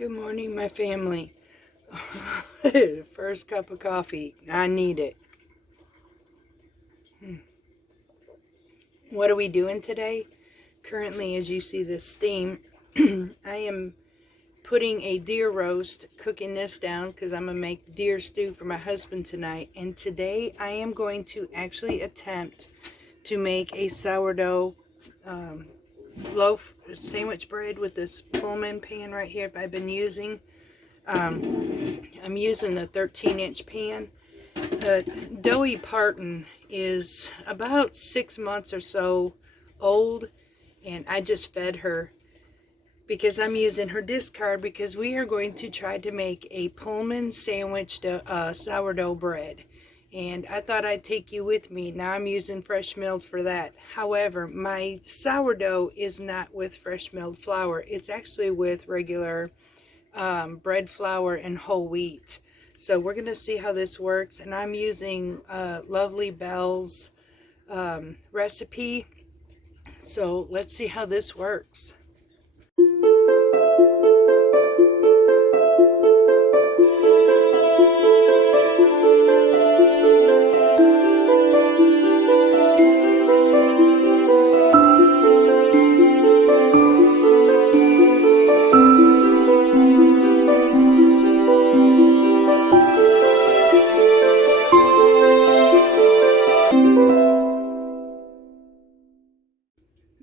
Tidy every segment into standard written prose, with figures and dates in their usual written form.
Good morning, my family. First cup of coffee. I need it. What are we doing today? Currently, as you see this steam, I am putting a deer roast, cooking this down because I'm going to make deer stew for my husband tonight. And today I am going to actually attempt to make a sourdough loaf sandwich bread with this Pullman pan right here I've been using. I'm using a 13-inch pan. Doughy Parton is about 6 months or so old, and I just fed her because I'm using her discard because we are going to try to make a Pullman sandwich sourdough bread. And I thought I'd take you with me. Now I'm using fresh milled for that. However, my sourdough is not with fresh milled flour. It's actually with regular bread flour and whole wheat. So we're going to see how this works. And I'm using Lovely Belle's recipe. So let's see how this works.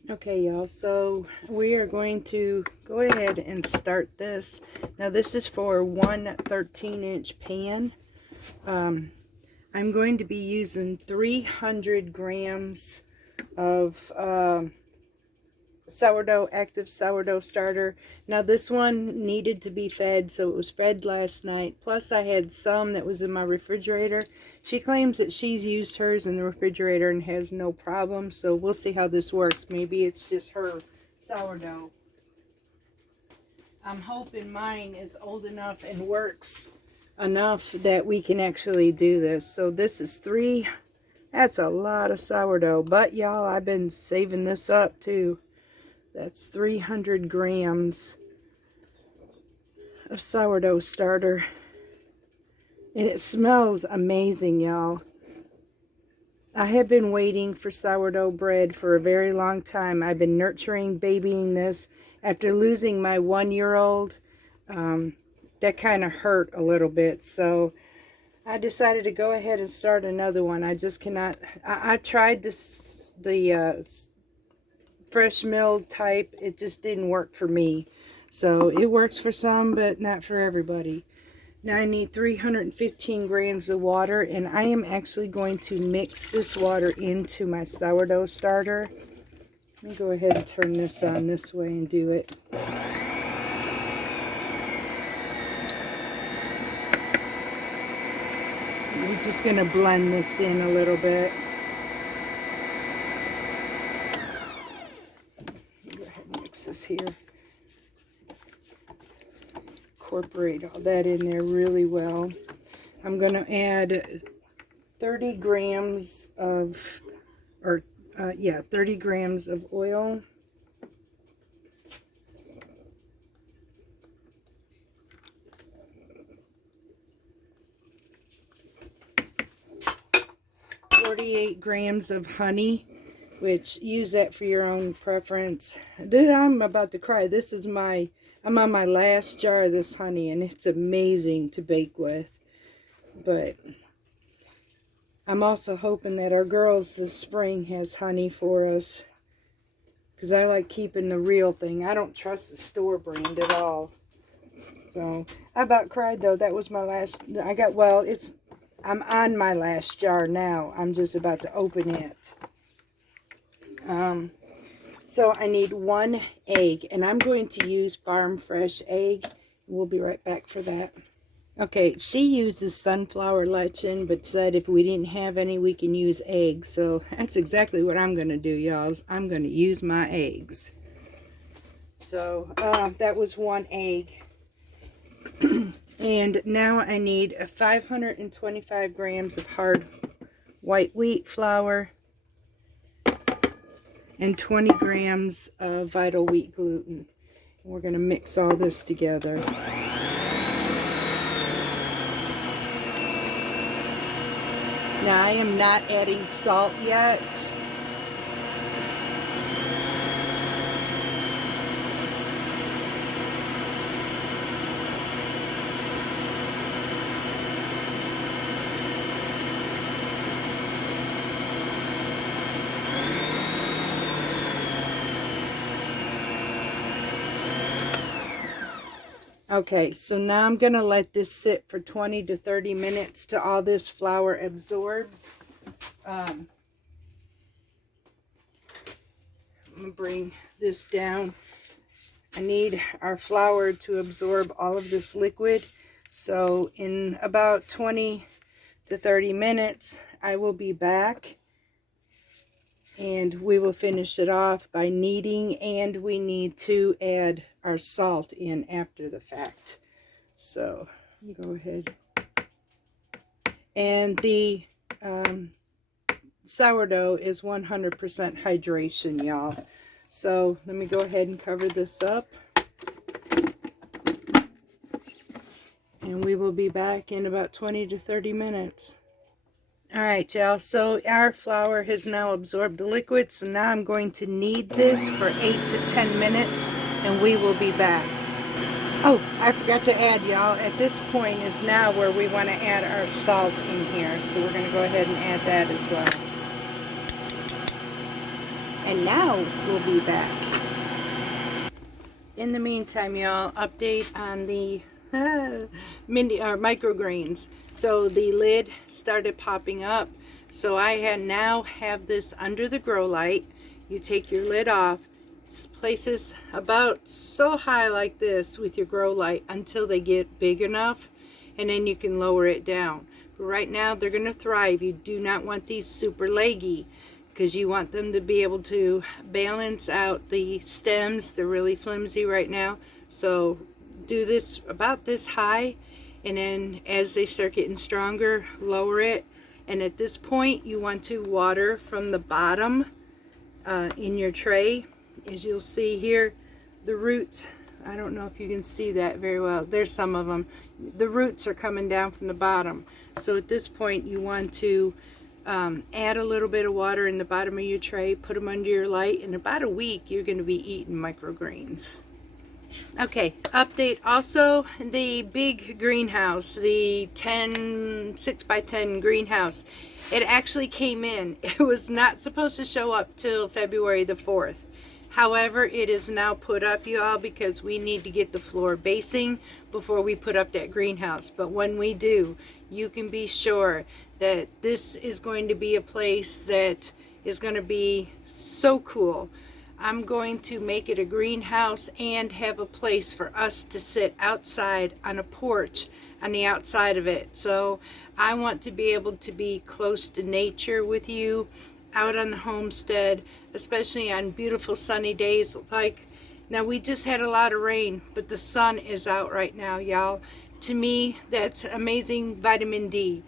Okay, y'all, so we are going to go ahead and start this. Now, this is for one 13-inch pan. I'm going to be using 300 grams of active sourdough starter. Now, this one needed to be fed, so it was fed last night. Plus, I had some that was in my refrigerator. She claims that she's used hers in the refrigerator and has no problem, so we'll see how this works. Maybe it's just her sourdough. I'm hoping mine is old enough and works enough that we can actually do this. So this is that's a lot of sourdough, but y'all, I've been saving this up too. That's 300 grams of sourdough starter. And it smells amazing, y'all. I have been waiting for sourdough bread for a very long time. I've been nurturing, babying this. After losing my 1-year-old, that kind of hurt a little bit. So I decided to go ahead and start another one. I just cannot. I tried the fresh milled type. It just didn't work for me. So it works for some, but not for everybody. Now I need 315 grams of water, and I am actually going to mix this water into my sourdough starter. Let me go ahead and turn this on this way and do it. We're just going to blend this in a little bit. Go ahead and mix this here. Incorporate all that in there really well. I'm going to add 30 grams of, 30 grams of oil. $48 grams of honey, which use that for your own preference. I'm about to cry. I'm on my last jar of this honey, and it's amazing to bake with. But I'm also hoping that our girls this spring has honey for us, because I like keeping the real thing. I don't trust the store brand at all. So I about cried though. That was my last. I'm on my last jar now. I'm just about to open it. So I need 1 egg, and I'm going to use farm fresh egg. We'll be right back for that. Okay, she uses sunflower lecithin, but said if we didn't have any, we can use eggs. So that's exactly what I'm going to do, y'all. I'm going to use my eggs. So that was 1 egg. And now I need 525 grams of hard white wheat flour and 20 grams of vital wheat gluten. We're going to mix all this together. Now I am not adding salt yet. Okay, so now I'm going to let this sit for 20 to 30 minutes till all this flour absorbs. I'm going to bring this down. I need our flour to absorb all of this liquid. So in about 20 to 30 minutes, I will be back. And we will finish it off by kneading, and we need to add our salt in after the fact. So go ahead. And the sourdough is 100% hydration, y'all. So let me go ahead and cover this up. And we will be back in about 20 to 30 minutes. Alright, y'all, so our flour has now absorbed the liquid, so now I'm going to knead this for 8 to 10 minutes, and we will be back. Oh, I forgot to add, y'all, at this point is now where we want to add our salt in here, so we're going to go ahead and add that as well. And now we'll be back. In the meantime, y'all, update on the microgreens. So the lid started popping up, so I now have this under the grow light. You take your lid off, place this about so high like this with your grow light until they get big enough, and then you can lower it down. But right now they're going to thrive. You do not want these super leggy, because you want them to be able to balance out the stems. They're really flimsy right now, so do this about this high, and then as they start getting stronger, lower it. And at this point you want to water from the bottom in your tray. As you'll see here, the roots, I don't know if you can see that very well, there's some of them, the roots are coming down from the bottom. So at this point you want to add a little bit of water in the bottom of your tray, put them under your light. In about a week you're going to be eating microgreens. Okay, update also, the big greenhouse, the 6x10 greenhouse, it actually came in. It was not supposed to show up till February the 4th. However, it is now put up, you all, because we need to get the floor basing before we put up that greenhouse. But when we do, you can be sure that this is going to be a place that is going to be so cool. I'm going to make it a greenhouse and have a place for us to sit outside on a porch on the outside of it. So I want to be able to be close to nature with you out on the homestead, especially on beautiful sunny days. Like now, we just had a lot of rain, but the sun is out right now, y'all. To me, that's amazing vitamin D.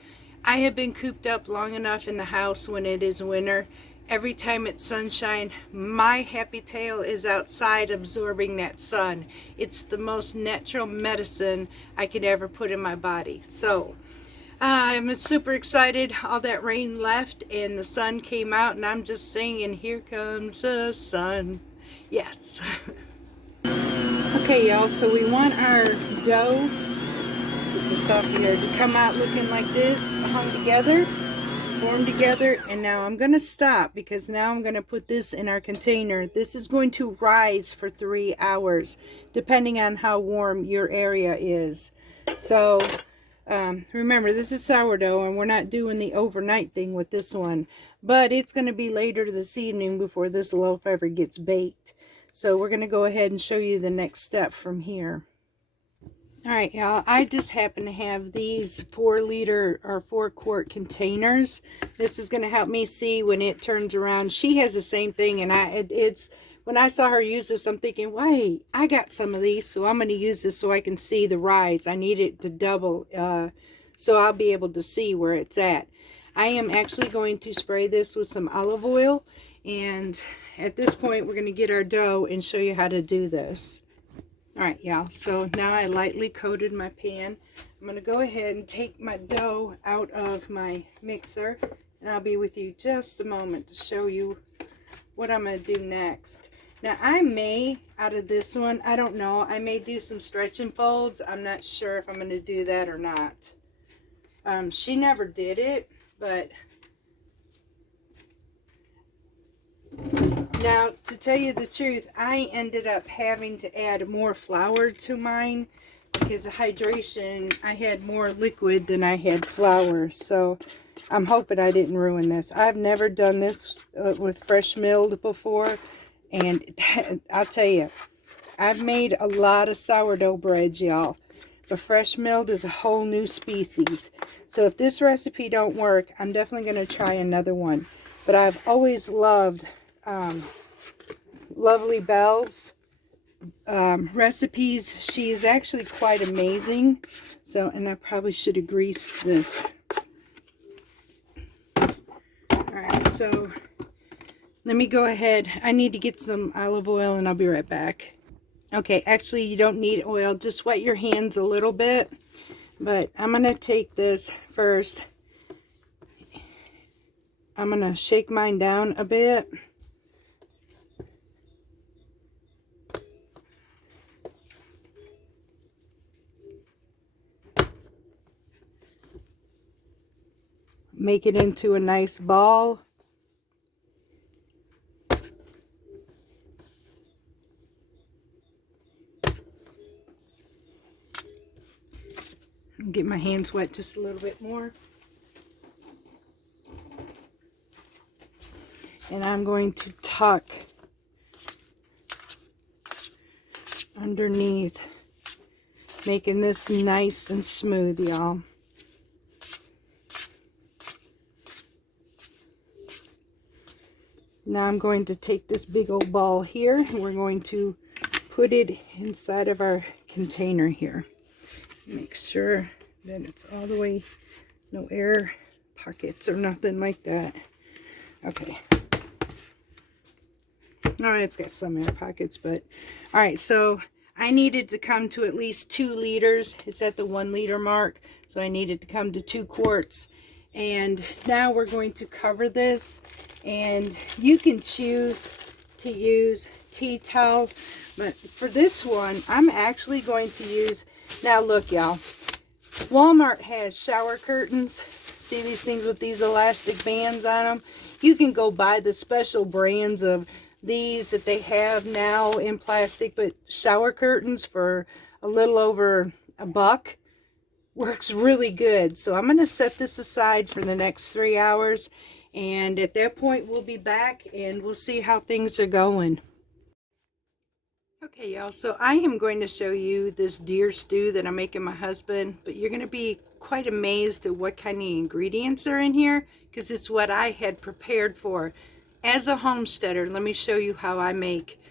I have been cooped up long enough in the house when it is winter. Every time it's sunshine, my happy tail is outside absorbing that sun. It's the most natural medicine I could ever put in my body. So I'm super excited. All that rain left and the sun came out, and I'm just singing, here comes the sun. Yes. Okay, y'all, so we want our dough, get this off here, to come out looking like this, hung together, form together. And now I'm going to stop, because now I'm going to put this in our container. This is going to rise for 3 hours depending on how warm your area is. So remember, this is sourdough, and we're not doing the overnight thing with this one, but it's going to be later this evening before this loaf ever gets baked. So we're going to go ahead and show you the next step from here. Alright, y'all, I just happen to have these 4-liter or 4-quart containers. This is going to help me see when it turns around. She has the same thing, and it's when I saw her use this, I'm thinking, wait, I got some of these, so I'm going to use this so I can see the rise. I need it to double, so I'll be able to see where it's at. I am actually going to spray this with some olive oil, and at this point we're going to get our dough and show you how to do this. Alright, y'all, so now I lightly coated my pan. I'm going to go ahead and take my dough out of my mixer, and I'll be with you just a moment to show you what I'm going to do next. Now, I may, out of this one, I don't know, I may do some stretch and folds. I'm not sure if I'm going to do that or not. She never did it, but now, to tell you the truth, I ended up having to add more flour to mine because of hydration. I had more liquid than I had flour, so I'm hoping I didn't ruin this. I've never done this with fresh milled before, and I'll tell you, I've made a lot of sourdough breads, y'all, but fresh milled is a whole new species. So if this recipe don't work, I'm definitely going to try another one. But I've always loved Lovely Belle's recipes. She is actually quite amazing. So, and I probably should have greased this. Alright, so let me go ahead. I need to get some olive oil and I'll be right back. Okay, actually you don't need oil. Just wet your hands a little bit. But I'm going to take this first. I'm going to shake mine down a bit. Make it into a nice ball. Get my hands wet just a little bit more. And I'm going to tuck underneath, making this nice and smooth, y'all. Now I'm going to take this big old ball here and we're going to put it inside of our container here. Make sure that it's all the way, no air pockets or nothing like that. Okay. Alright, it's got some air pockets, but alright, so I needed to come to at least 2 liters. It's at the 1 liter mark, so I needed to come to 2 quarts. And now we're going to cover this, and you can choose to use tea towel, but for this one I'm actually going to use, now look y'all, Walmart has shower curtains. See these things with these elastic bands on them? You can go buy the special brands of these that they have now in plastic, but shower curtains for a little over $1 works really good. So I'm going to set this aside for the next 3 hours, and at that point we'll be back and we'll see how things are going. Okay y'all, so I am going to show you this deer stew that I'm making my husband, but you're going to be quite amazed at what kind of ingredients are in here because it's what I had prepared for. As a homesteader, let me show you how I make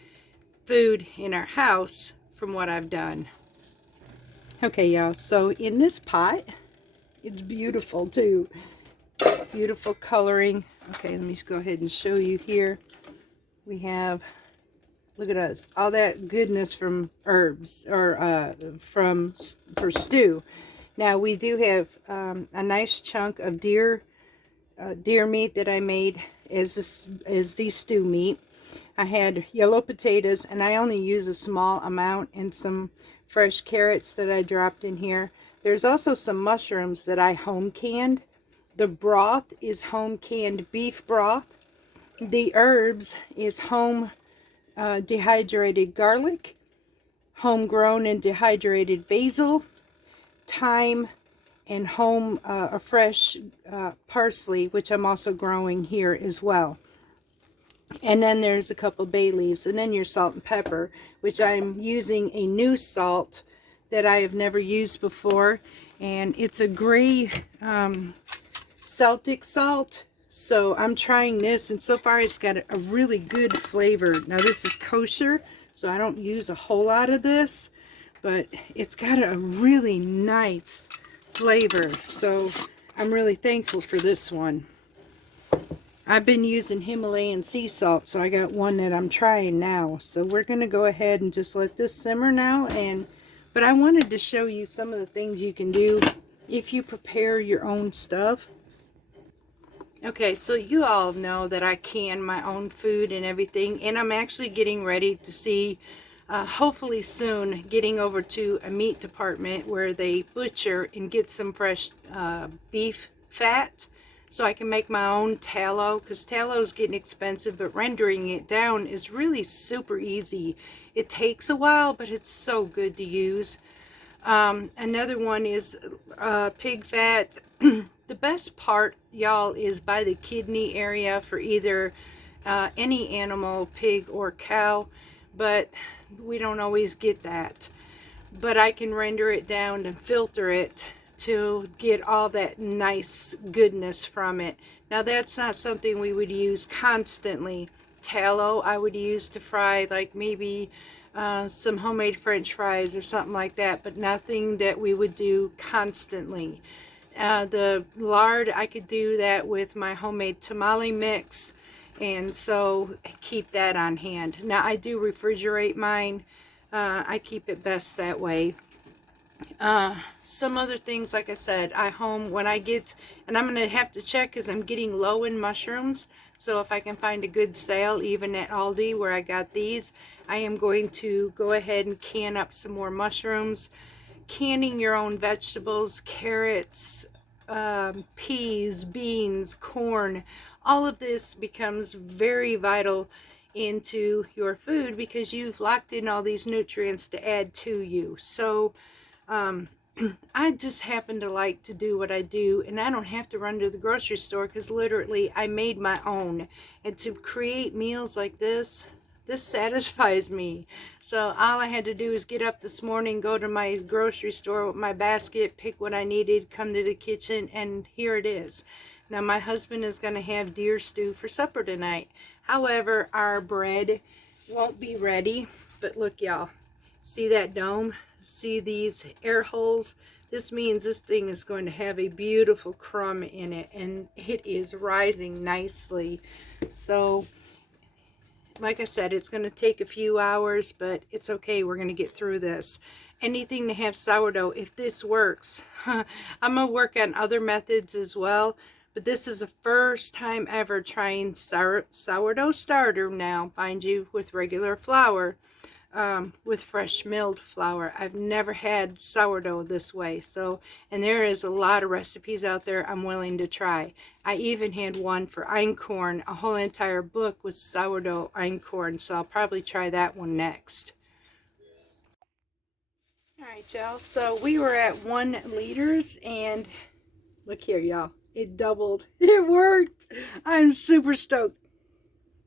food in our house from what I've done. Okay y'all, so in this pot, it's beautiful too. Beautiful coloring. Okay, let me just go ahead and show you here. We have, look at us, all that goodness from herbs, or for stew. Now we do have a nice chunk of deer meat that I made as the stew meat. I had yellow potatoes, and I only use a small amount, and some fresh carrots that I dropped in here. There's also some mushrooms that I home canned. The broth is home canned beef broth. The herbs is home dehydrated garlic, homegrown and dehydrated basil, thyme, and home a fresh parsley, which I'm also growing here as well. And then there's a couple bay leaves, and then your salt and pepper, which I'm using a new salt that I have never used before, and it's a gray Celtic salt. So I'm trying this, and so far it's got a really good flavor. Now this is kosher, so I don't use a whole lot of this, but it's got a really nice flavor, so I'm really thankful for this one. I've been using Himalayan sea salt, so I got one that I'm trying now. So we're going to go ahead and just let this simmer now. But I wanted to show you some of the things you can do if you prepare your own stuff. Okay, so you all know that I can my own food and everything, and I'm actually getting ready to see, hopefully soon, getting over to a meat department where they butcher and get some fresh beef fat, so I can make my own tallow, because tallow is getting expensive, but rendering it down is really super easy. It takes a while, but it's so good to use. Another one is pig fat. The best part, y'all, is by the kidney area for either any animal, pig or cow, but we don't always get that. But I can render it down and filter it to get all that nice goodness from it. Now that's not something we would use constantly. Tallow I would use to fry, like maybe some homemade French fries or something like that, but nothing that we would do constantly. The lard, I could do that with my homemade tamale mix, and so keep that on hand. Now I do refrigerate mine. I keep it best that way. Some other things, like I said, when I get, and I'm gonna have to check because I'm getting low in mushrooms, so if I can find a good sale even at Aldi where I got these, I am going to go ahead and can up some more mushrooms. Canning your own vegetables, carrots, peas, beans, corn, all of this becomes very vital into your food because you've locked in all these nutrients to add to you. So I just happen to like to do what I do, and I don't have to run to the grocery store because literally I made my own. And to create meals like this satisfies me. So all I had to do is get up this morning, go to my grocery store with my basket, pick what I needed, come to the kitchen, and here it is. Now my husband is going to have deer stew for supper tonight. However, our bread won't be ready. But look, y'all, see that dome? See these air holes? This means this thing is going to have a beautiful crumb in it, and it is rising nicely. So like I said, it's going to take a few hours, but it's okay. We're going to get through this. Anything to have sourdough, if this works. I'm going to work on other methods as well, but this is the first time ever trying sourdough starter now, mind you, with regular flour, with fresh milled flour. I've never had sourdough this way. So, and there is a lot of recipes out there I'm willing to try. I even had one for einkorn. A whole entire book with sourdough einkorn, so I'll probably try that one next. Alright, y'all, so we were at 1 liters, and look here, y'all, it doubled. It worked. I'm super stoked.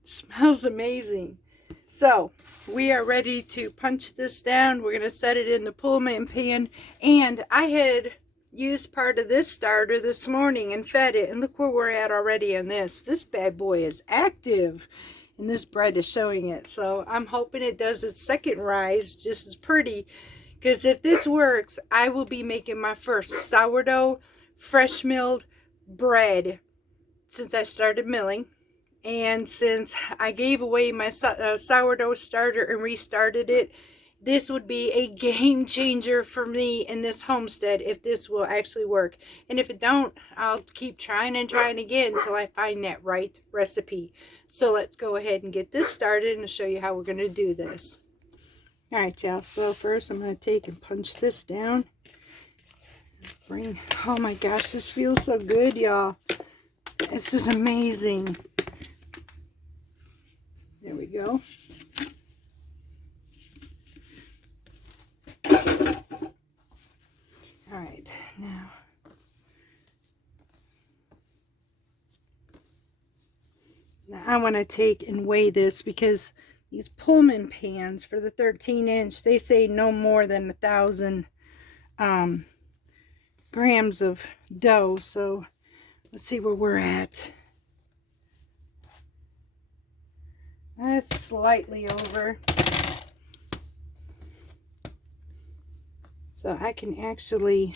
It smells amazing. So we are ready to punch this down. We're going to set it in the Pullman pan, and I had used part of this starter this morning and fed it, and look where we're at already on this. This bad boy is active, and this bread is showing it. So I'm hoping it does its second rise just as pretty, because if this works, I will be making my first sourdough fresh milled bread since I started milling. And since I gave away my sourdough starter and restarted it, this would be a game changer for me in this homestead if this will actually work. And if it don't, I'll keep trying and trying again until I find that right recipe. So let's go ahead and get this started and show you how we're going to do this. Alright, y'all, so first I'm going to take and punch this down. Oh my gosh, this feels so good, y'all. This is amazing. There we go. All right, now I want to take and weigh this because these Pullman pans for the 13-inch, they say no more than 1,000 grams of dough. So let's see where we're at. That's slightly over. So I can actually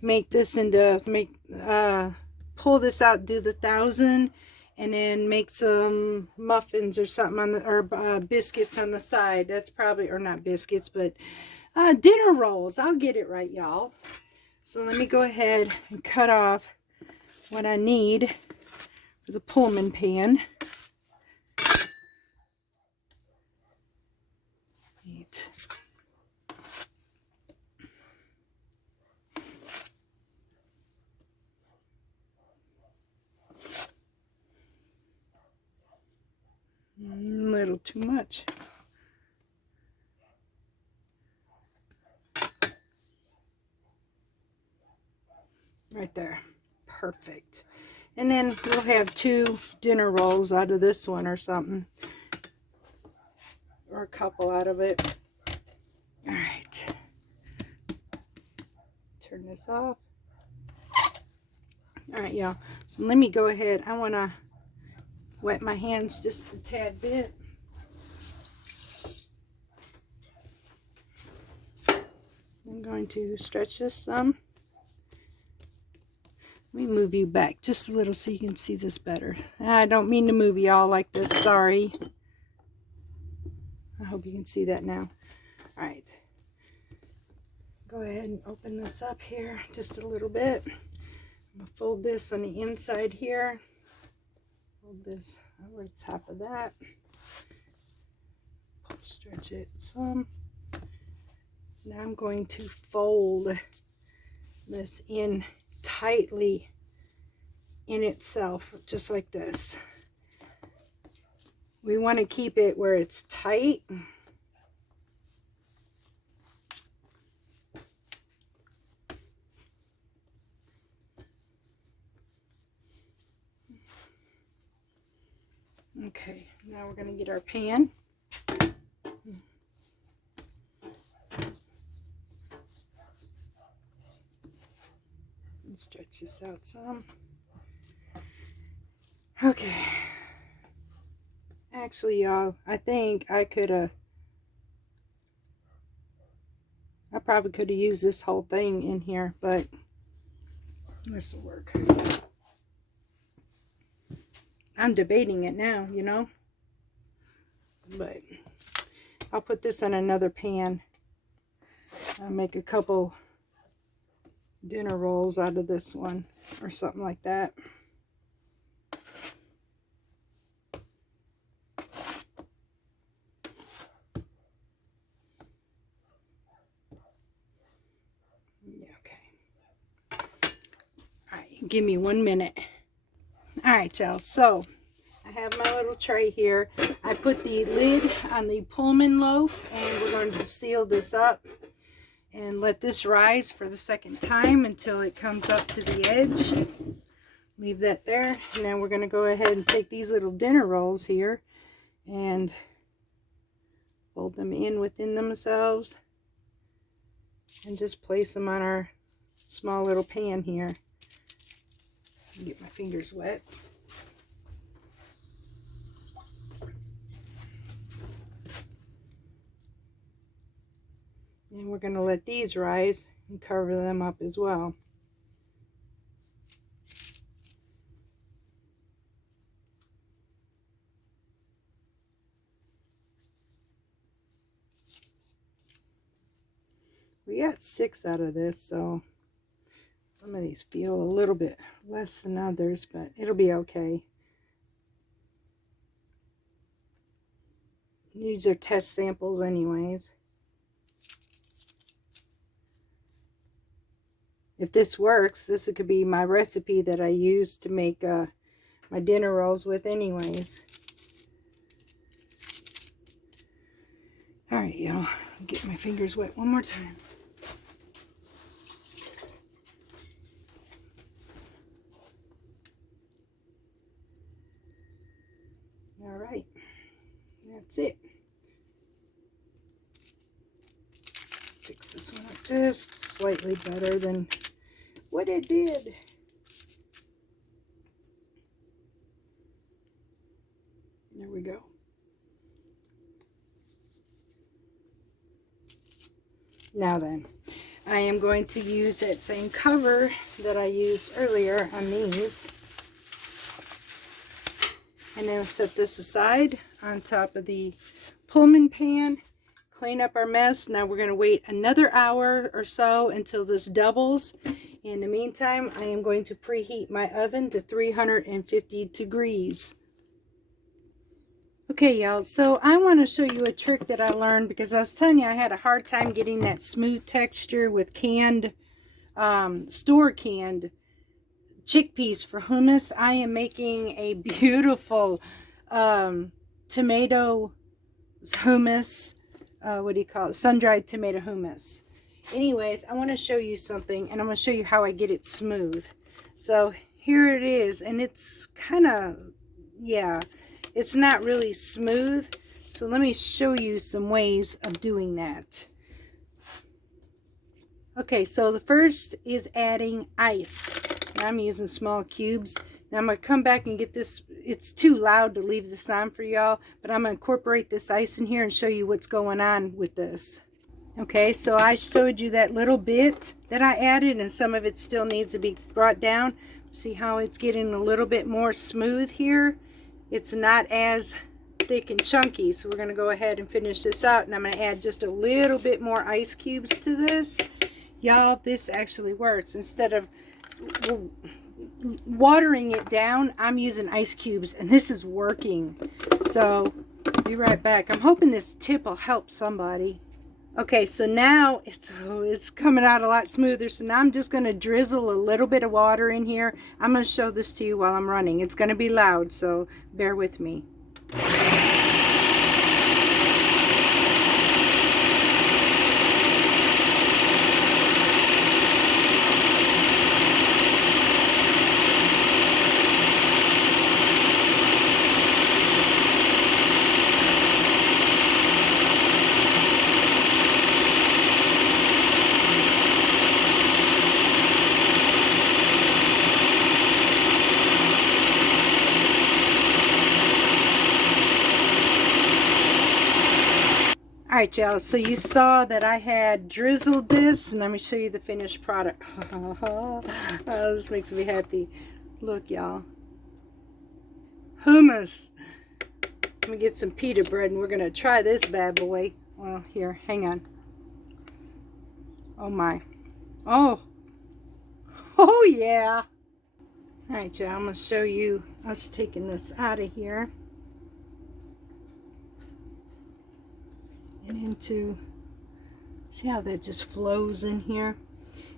make this into, pull this out, do the 1,000, and then make some muffins or something on the, or biscuits on the side. That's probably, or not biscuits, but dinner rolls. I'll get it right, y'all. So let me go ahead and cut off what I need for the Pullman pan. Right. A little too much. Right there. Perfect. And then we'll have 2 dinner rolls out of this one or something. Or a couple out of it. Alright. Turn this off. Alright, y'all. So let me go ahead. I want to wet my hands just a tad bit. I'm going to stretch this some. Let me move you back just a little so you can see this better. I don't mean to move y'all like this. Sorry. I hope you can see that now. Alright. Go ahead and open this up here just a little bit. I'm going to fold this on the inside here. Fold this over the top of that. Stretch it some. Now I'm going to fold this in tightly in itself, just like this. We want to keep it where it's tight. Okay, now we're going to get our pan. Stretch this out some. Okay. Actually, y'all, I think I probably could have used this whole thing in here, but this will work. I'm debating it now, you know. But I'll put this in another pan. I'll make a couple dinner rolls out of this one or something like that. Yeah, okay. Alright, give me 1 minute. Alright, y'all, so I have my little tray here. I put the lid on the Pullman loaf and we're going to seal this up and let this rise for the second time until it comes up to the edge. Leave that there. And then we're going to go ahead and take these little dinner rolls here and fold them in within themselves and just place them on our small little pan here. Get my fingers wet. And we're going to let these rise and cover them up as well. We got 6 out of this, so some of these feel a little bit less than others, but it'll be okay. These are test samples anyways. If this works, this could be my recipe that I use to make my dinner rolls with anyways. Alright, y'all. Get my fingers wet one more time. Alright. That's it. Fix this one up just slightly better than what it did. There we go. Now then, I am going to use that same cover that I used earlier on these. And then set this aside on top of the Pullman pan. Clean up our mess. Now we're going to wait another hour or so until this doubles. In the meantime, I am going to preheat my oven to 350 degrees. Okay, y'all, so I want to show you a trick that I learned because I was telling you I had a hard time getting that smooth texture with canned, store-canned chickpeas for hummus. I am making a beautiful tomato hummus. What do you call it? Sun-dried tomato hummus. Anyways, I want to show you something, and I'm going to show you how I get it smooth. So here it is, and it's kind of, yeah, it's not really smooth. So let me show you some ways of doing that. Okay, so the first is adding ice. I'm using small cubes. Now I'm going to come back and get this. It's too loud to leave this on for y'all, but I'm going to incorporate this ice in here and show you what's going on with this. Okay, so I showed you that little bit that I added, and some of it still needs to be brought down. See how it's getting a little bit more smooth here? It's not as thick and chunky, so we're going to go ahead and finish this out, and I'm going to add just a little bit more ice cubes to this. Y'all, this actually works. Instead of watering it down, I'm using ice cubes, and this is working. So be right back. I'm hoping this tip will help somebody. Okay, so now it's coming out a lot smoother. So now I'm just going to drizzle a little bit of water in here. I'm going to show this to you while I'm running. It's going to be loud, so bear with me. Alright, y'all, so you saw that I had drizzled this, and let me show you the finished product. Oh, this makes me happy. Look, y'all. Hummus. Let me get some pita bread, and we're going to try this bad boy. Well, here, hang on. Oh, my. Oh. Oh, yeah. Alright, y'all, I'm going to show you us taking this out of here. Into, see how that just flows in here.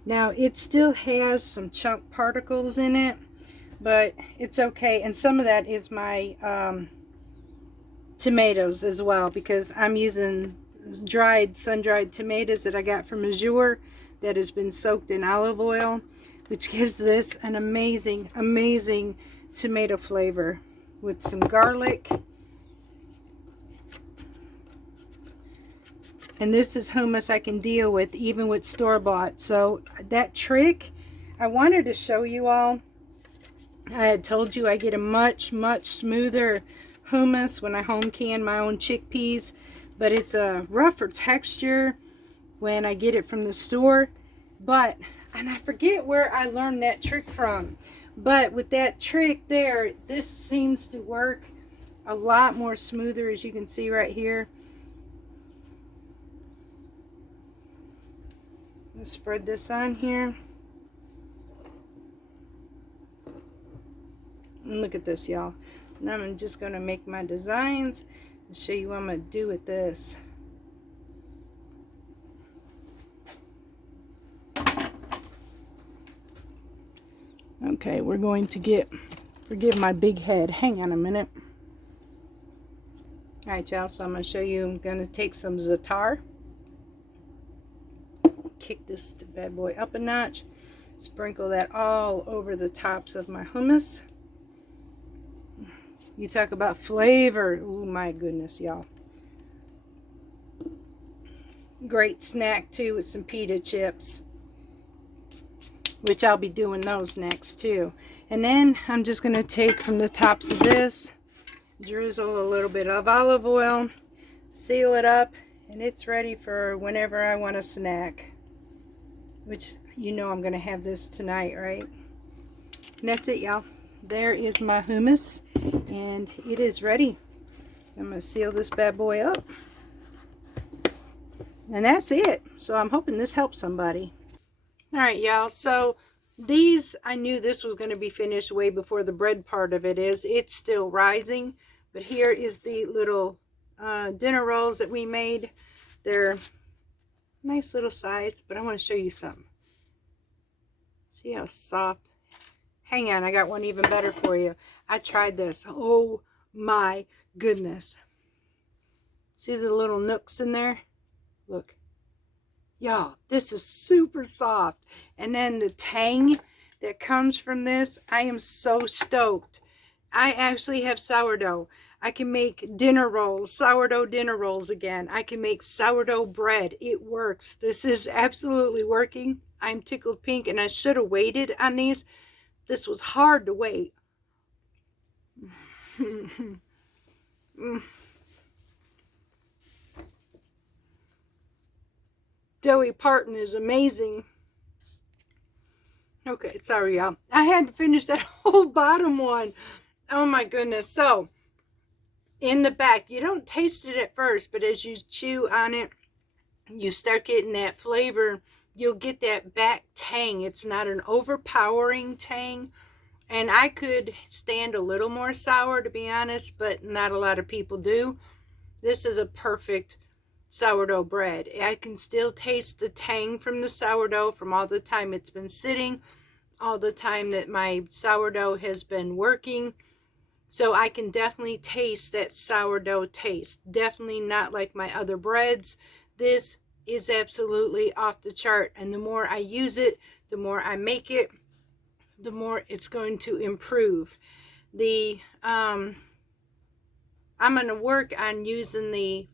Now it still has some chunk particles in it, but it's okay. And some of that is my tomatoes as well, because I'm using dried, sun-dried tomatoes that I got from Azure that has been soaked in olive oil, which gives this an amazing, amazing tomato flavor with some garlic. And this is hummus I can deal with, even with store-bought. So that trick, I wanted to show you all. I had told you I get a much, much smoother hummus when I home can my own chickpeas. But it's a rougher texture when I get it from the store. But, and I forget where I learned that trick from. But with that trick there, this seems to work a lot more smoother, as you can see right here. Spread this on here, and look at this, y'all. Now I'm just going to make my designs and show you what I'm going to do with this. Okay, we're going to get, forgive my big head, hang on a minute. Alright, y'all, so I'm going to show you, I'm going to take some za'atar. Kick this bad boy up a notch, sprinkle that all over the tops of my hummus. You talk about flavor. Oh my goodness, y'all. Great snack too with some pita chips, which I'll be doing those next too. And then I'm just going to take from the tops of this, drizzle a little bit of olive oil, seal it up, and it's ready for whenever I want a snack. which you know I'm going to have this tonight, right? And that's it, y'all. There is my hummus, and it is ready. I'm going to seal this bad boy up. And that's it. So I'm hoping this helps somebody. All right, y'all. So these, I knew this was going to be finished way before the bread part of it is. It's still rising. But here is the little dinner rolls that we made. They're nice little size, but I want to show you something. See how soft? Hang on, I got one even better for you. I tried this. Oh my goodness. See the little nooks in there? Look. Y'all, this is super soft. And then the tang that comes from this, I am so stoked. I actually have sourdough. I can make dinner rolls, sourdough dinner rolls again. I can make sourdough bread. It works. This is absolutely working. I'm tickled pink, and I should have waited on these. This was hard to wait. Joey Parton is amazing. Okay, sorry, y'all. I had to finish that whole bottom one. Oh my goodness. So, in the back, you don't taste it at first, but as you chew on it, you start getting that flavor. You'll get that back tang. It's not an overpowering tang. And I could stand a little more sour, to be honest, but not a lot of people do. This is a perfect sourdough bread. I can still taste the tang from the sourdough from all the time it's been sitting, all the time that my sourdough has been working. So I can definitely taste that sourdough taste. Definitely not like my other breads. This is absolutely off the chart. And the more I use it, the more I make it, the more it's going to improve. I'm going to work on using the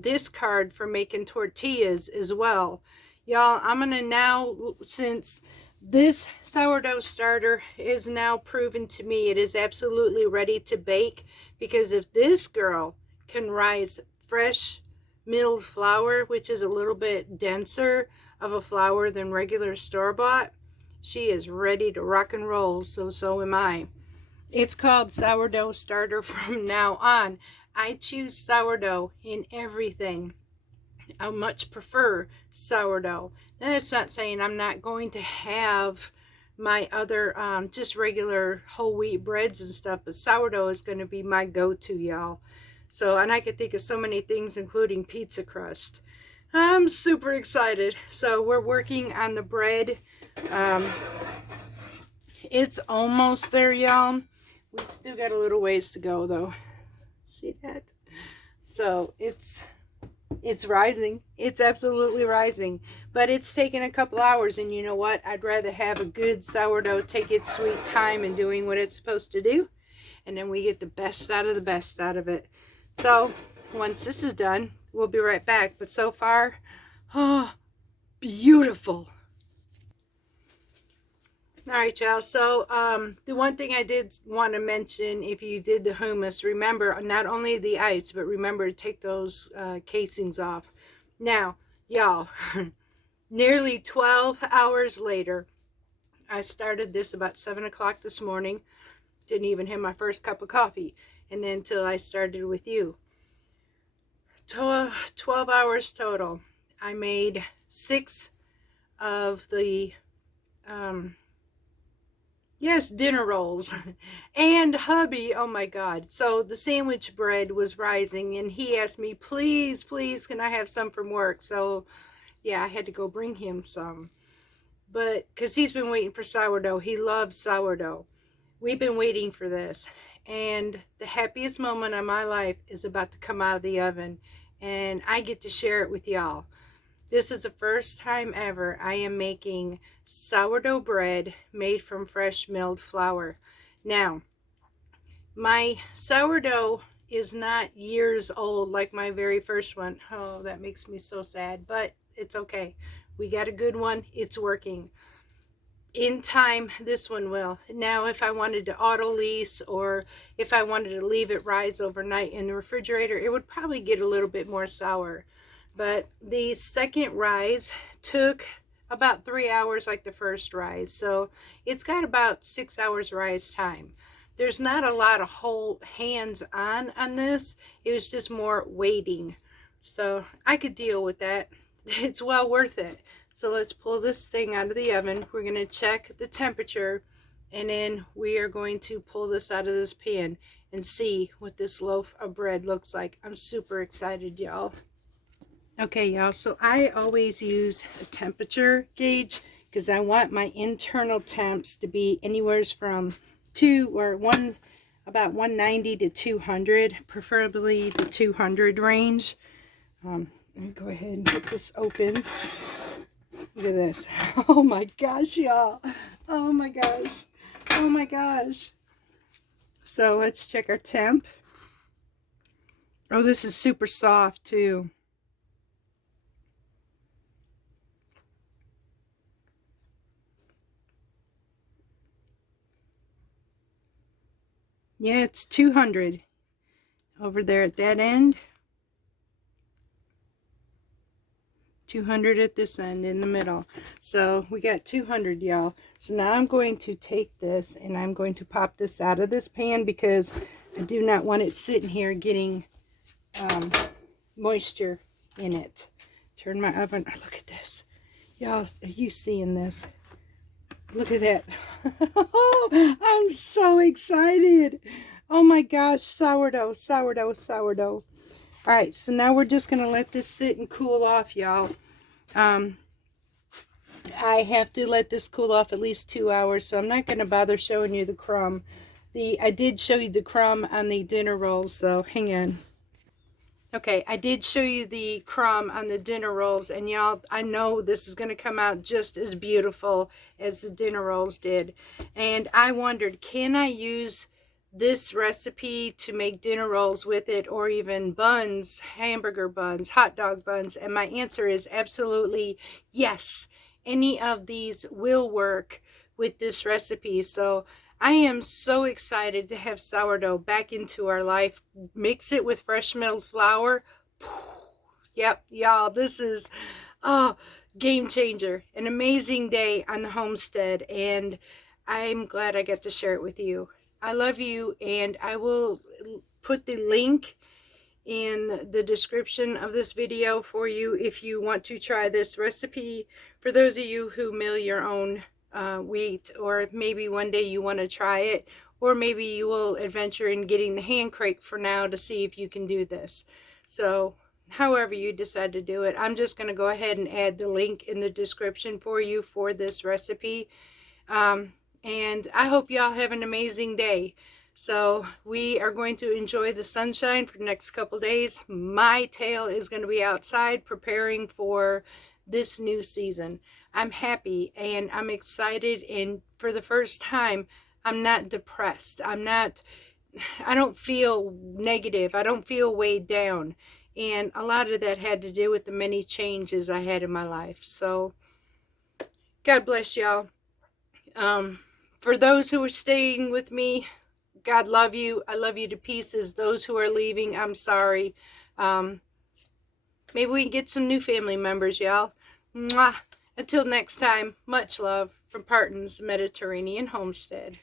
discard for making tortillas as well. Y'all, I'm going to now, since this sourdough starter is now proven to me it is absolutely ready to bake, because if this girl can rise fresh milled flour, which is a little bit denser of a flour than regular store-bought, she is ready to rock and roll. So am I. It's called sourdough starter from now on. I choose sourdough in everything. I much prefer sourdough. Now, that's not saying I'm not going to have my other just regular whole wheat breads and stuff, but sourdough is going to be my go-to, y'all. So, and I could think of so many things, including pizza crust. I'm super excited. So we're working on the bread. It's almost there, y'all. We still got a little ways to go, though. See that? So it's rising. It's absolutely rising. But it's taken a couple hours, and you know what? I'd rather have a good sourdough take its sweet time in doing what it's supposed to do, and then we get the best out of the best out of it. So once this is done, we'll be right back. But so far, oh, beautiful. All right, y'all. So the one thing I did want to mention, if you did the hummus, remember not only the ice, but remember to take those casings off. Now, y'all, nearly 12 hours later, I started this about 7 o'clock this morning. Didn't even have my first cup of coffee, and then until I started with you. 12 hours total. I made 6 of the yes, dinner rolls. And hubby, oh my God. So the sandwich bread was rising, and he asked me, please, please, can I have some from work? So yeah, I had to go bring him some. But because he's been waiting for sourdough. He loves sourdough. We've been waiting for this. And the happiest moment of my life is about to come out of the oven. And I get to share it with y'all. This is the first time ever I am making sourdough bread made from fresh milled flour. Now, my sourdough is not years old like my very first one. Oh, that makes me so sad, but it's okay. We got a good one. It's working. In time, this one will. Now, if I wanted to auto lease, or if I wanted to leave it rise overnight in the refrigerator, it would probably get a little bit more sour. But the second rise took about 3 hours like the first rise. So it's got about 6 hours rise time. There's not a lot of whole hands on this. It was just more waiting. So I could deal with that. It's well worth it. So let's pull this thing out of the oven. We're going to check the temperature, and then we are going to pull this out of this pan and see what this loaf of bread looks like. I'm super excited, y'all. Okay, y'all, so I always use a temperature gauge because I want my internal temps to be anywhere from about 190 to 200, preferably the 200 range. Let me go ahead and get this open. Look at this. Oh my gosh, y'all. Oh my gosh. Oh my gosh. So let's check our temp. Oh, this is super soft too. Yeah, it's 200 over there at that end. 200 at this end in the middle. So we got 200, y'all. So now I'm going to take this and I'm going to pop this out of this pan because I do not want it sitting here getting moisture in it. Turn my oven. Oh, look at this. Y'all, are you seeing this? Look at that. I'm so excited. Oh my gosh, sourdough, sourdough, sourdough. All right, so now we're just going to let this sit and cool off, y'all. I have to let this cool off at least 2 hours, so I'm not going to bother showing you the crumb. I did show you the crumb on the dinner rolls, though. Hang on. Okay, I did show you the crumb on the dinner rolls, and y'all, I know this is going to come out just as beautiful as the dinner rolls did. And I wondered, can I use this recipe to make dinner rolls with it, or even buns, hamburger buns, hot dog buns? And my answer is absolutely yes. Any of these will work with this recipe. So I am so excited to have sourdough back into our life. Mix it with fresh milled flour. Yep, y'all, this is game changer. An amazing day on the homestead, and I'm glad I got to share it with you. I love you, and I will put the link in the description of this video for you if you want to try this recipe. For those of you who mill your own wheat, or maybe one day you want to try it, or maybe you will adventure in getting the hand crank for now to see if you can do this. So however you decide to do it, I'm just going to go ahead and add the link in the description for you for this recipe. And I hope y'all have an amazing day. So we are going to enjoy the sunshine for the next couple days. My tail is going to be outside preparing for this new season. I'm happy and I'm excited, and for the first time I'm not depressed. I don't feel negative. I don't feel weighed down. And a lot of that had to do with the many changes I had in my life. So God bless y'all. For those who are staying with me, God love you. I love you to pieces. Those who are leaving, I'm sorry. Maybe we can get some new family members, y'all. Mwah. Until next time, much love from Parton's Mediterranean Homestead.